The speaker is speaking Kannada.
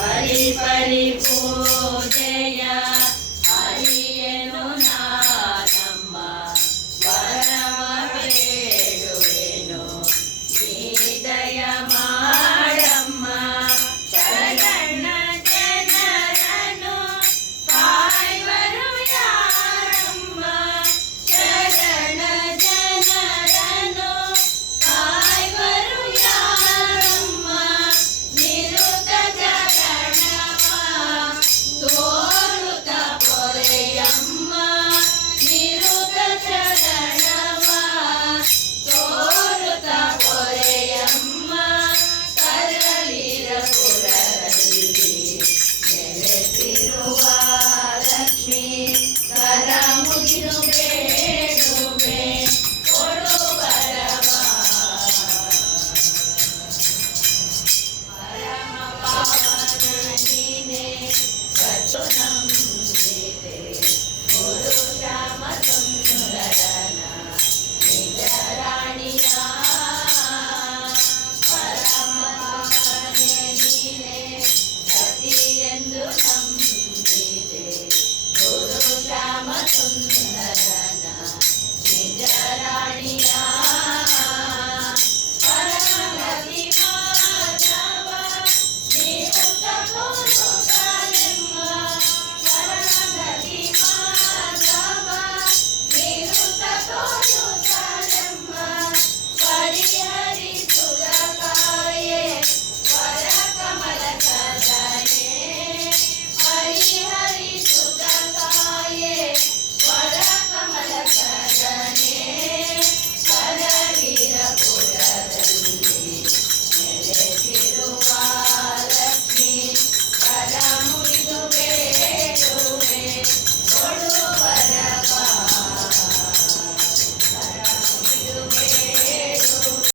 ಪರಿ ಪರಿ ಪೂಜೆಯ ಹರಿಯೇನು ನಾನಮ್ಮ ವರವ ಬೇಡುವೆನು ನೀ ದಯ ಮಾಡಮ್ಮ ಶರಣ ಜನರನು ಕಾಯುವರು ಯಾರಮ್ಮ ಶರಣ ಜನರನು ಕಾಯುವರು ಯಾರಮ್ಮ ನಿರುತ ಜಗಣವ ತೋರುತ ಪೊರೆಯಮ್ಮ ನಿರುತ ಜಗಣವ ತೋರುತ ಪೊರೆಯಮ್ಮ ಕರವೀರಪುರದಲ್ಲಿ ನೆಲೆಸಿರುವ ಲಕ್ಷ್ಮೀ ಕರ ಮುಗಿದು ಬೇಡುವೆ ಕೊಡು ವರವ ಪರಮ ಪಾವನ ನೀನೆ ಕಚ್ಚು ನಂಬಿದೆ ಗುರು ಶ್ಯಾಮ ಸುಂದರನ ನಿಜ ರಾಣಿಯ ಪರಮ ಪಾವನ ನೀನೆ ಸತಿಯೆಂದು ನಂಬಿದೆ ಗುರು ಶ್ಯಾಮ ಸುಂದರನ ನಿಜ ರಾಣಿಯ ಪರಮಗತಿ ಮಾಧವ ನಿರುತ ಪುರುಷನೆಂಬ ಪರಮಗತಿ ಮಾಧವ ನಿರುತ ಪುರುಷನೆಂಬ ಪರಿಹರಿಸುವ ಕಾಯೆ ವರ ಕಮಲ ಸದನೆ ಪರಿಹರಿಸುವ ಕಾಯೆ ವರ ಕಮಲ ಸದನೆ ಕರವೀರಪುರದಲ್ಲಿ ನೆಲೆಸಿರುವ ಲಕ್ಷ್ಮೀ ಕರ ಮುಗಿದು ಬೇಡುವೆ ಕೊಡು